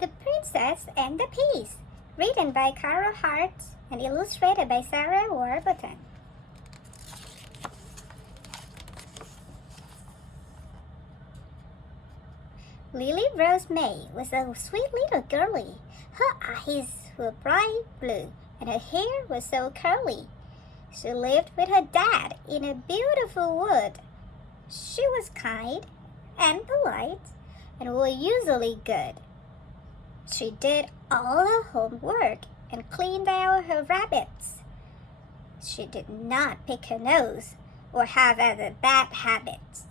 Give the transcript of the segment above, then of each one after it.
The Princess and the Peas, written by Carol Hart and illustrated by Sarah Warburton. Lily Rose May was a sweet little girlie. Her eyes were bright blue and her hair was so curly. She lived with her dad in a beautiful wood. She was kind and polite and was usually good. She did all her homework and cleaned out her rabbits. She did not pick her nose or have other bad habits.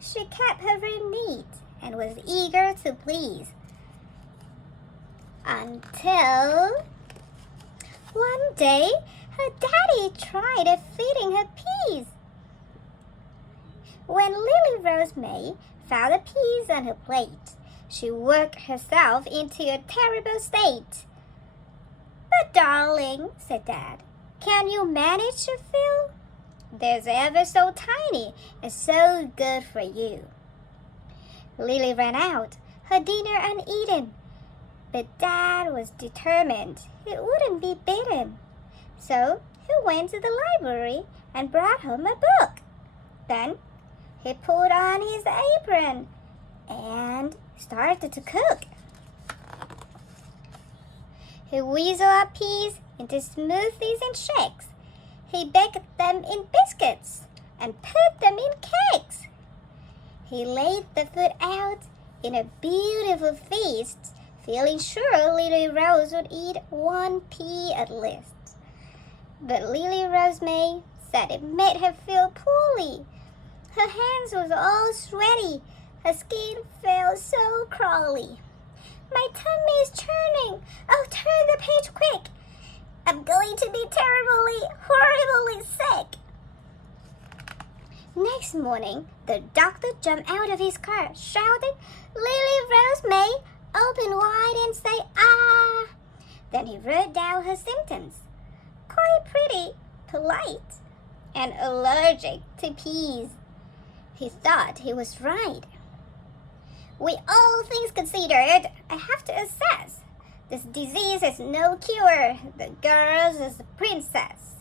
She kept her room neat and was eager to please. Until one day, her daddy tried feeding her peas. When Lily Rose May found the peas on her plate, she worked herself into a terrible state. "But darling," said Dad, "can you manage to fill? They're ever so tiny and so good for you." Lily ran out, her dinner uneaten, but Dad was determined it wouldn't be beaten. So he went to the library and brought home a book. Then he put on his apron and started to cook. He whizzled up peas into smoothies and shakes. He baked them in biscuits and put them in cakes. He laid the food out in a beautiful feast, feeling sure Lily Rose would eat one pea at least. But Lily Rose May said it made her feel poorly. Her hands was all sweaty. Her skin felt so crawly. "My tummy is churning. Oh, turn the page quick. I'm going to be terribly, horribly sick." Next morning, the doctor jumped out of his car, shouting, "Lily Rose May, open wide and say, ah!" Then he wrote down her symptoms. Quite pretty, polite, and allergic to peas. He thought he was right. "With all things considered, I have to assess. This disease has no cure. The girl is a princess."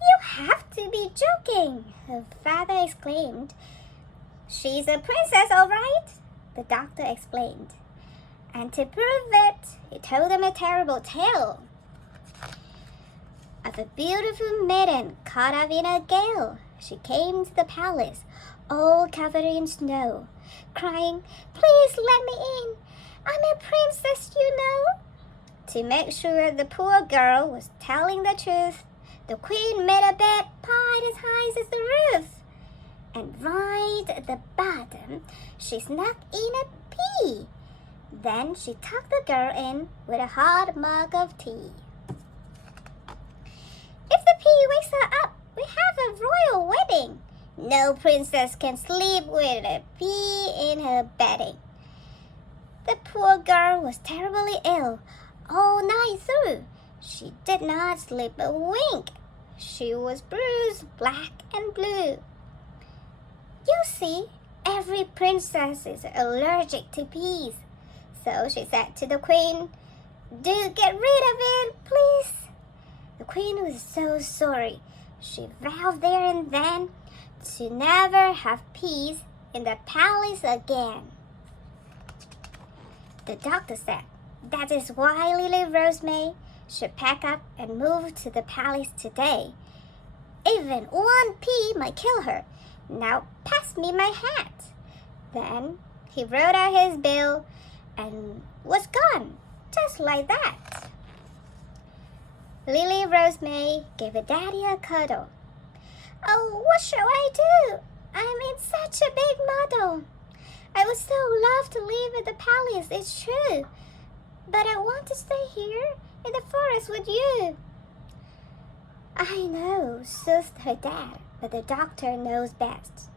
"You have to be joking," her father exclaimed. "She's a princess, all right," the doctor explained. And to prove it, he told them a terrible tale of a beautiful maiden caught up in a gale. She came to the palace, all covered in snow, crying, "Please let me in. I'm a princess, you know." To make sure the poor girl was telling the truth, the queen made a bed piled as high as the roof. And right at the bottom, she snuck in a pea. Then she tucked the girl in with a hot mug of tea. "If the pea wakes her up, we have a royal wedding. No princess can sleep with a pea in her bedding." The poor girl was terribly ill all night through. She did not sleep a wink. She was bruised black and blue. "You see, every princess is allergic to peas." So she said to the queen, "Do get rid of it, please." The queen was so sorry. She vowed there and then to never have peas in the palace again. The doctor said that is why Lily Rose May should pack up and move to the palace today. Even one pea might kill her. Now pass me my hat. Then he wrote out his bill and was gone, just like that. Lily Rose May gave her daddy a cuddle. "Oh, what shall I do? I'm in such a big muddle. I would so love to live at the palace, it's true. But I want to stay here in the forest with you." "I know," soothed her dad, "but the doctor knows best."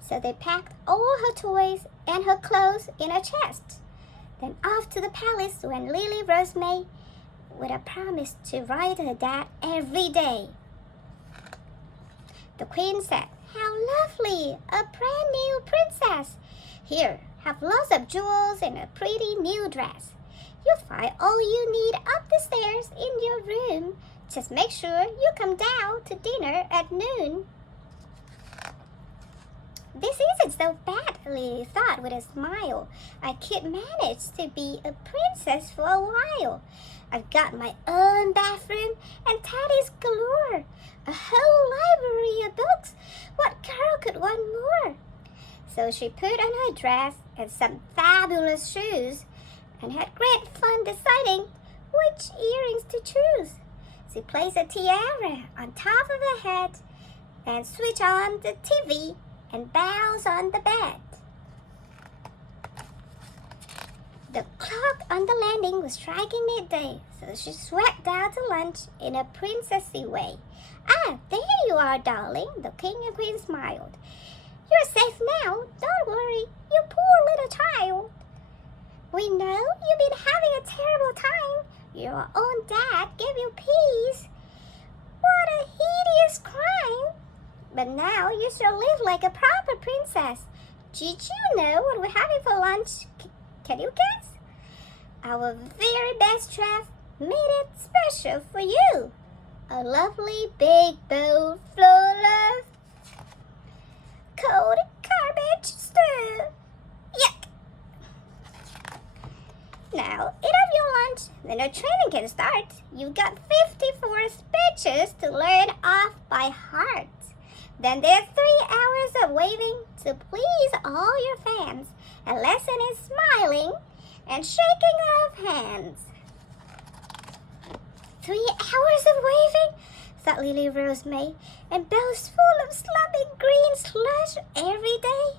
So they packed all her toys and her clothes in a chest. Then off to the palace went Lily Rose May with a promise to write her dad every day. The queen said, "How lovely, a brand new princess. Here, have lots of jewels and a pretty new dress. You'll find all you need up the stairs in your room. Just make sure you come down to dinner at noon." "This isn't so bad," Lily thought with a smile. "I could manage to be a princess for a while. I've got my own bathroom and teddies galore. A whole library of books. What girl could want more?" So she put on her dress and some fabulous shoes and had great fun deciding which earrings to choose. She placed a tiara on top of her head and switched on the TV and bounced on the bed. The clock on the landing was striking midday, so she swept down to lunch in a princessy way. "Ah, there you are, darling," the king and queen smiled. "You're safe now. Don't worry, you poor little child. We know you've been having a terrible time. Your own dad gave you peas. What a hideous crime. But now you shall live like a proper princess. Did you know what we're having for lunch? Can you guess? Our very best chef made it special for you. A lovely big bowl full of cold cabbage stew. Yuck! Now eat up your lunch, then the training can start. You've got 54 speeches to learn off by heart. Then there's 3 hours of waving to please all your fans. A lesson is smiling and shaking of hands. 3 hours of waving, thought Lily Rose May, and bells full of sloppy green slush every day.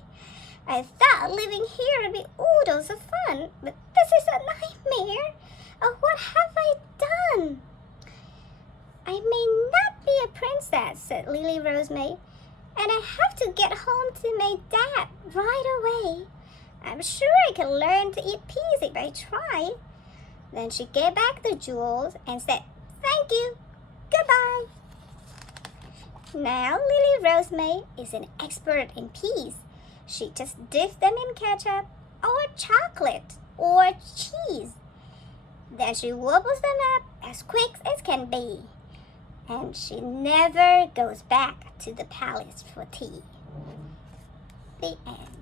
I thought living here would be oodles of fun, but this is a nightmare. Oh, what have I done? I may not be a princess, said Lily Rose May, and I have to get home to my dad right away. I'm sure I can learn to eat peas if I try. Then she gave back the jewels and said, "Thank you. Goodbye." Now Lily Rose May is an expert in peas. She just dips them in ketchup or chocolate or cheese. Then she wobbles them up as quick as can be. And she never goes back to the palace for tea. The end.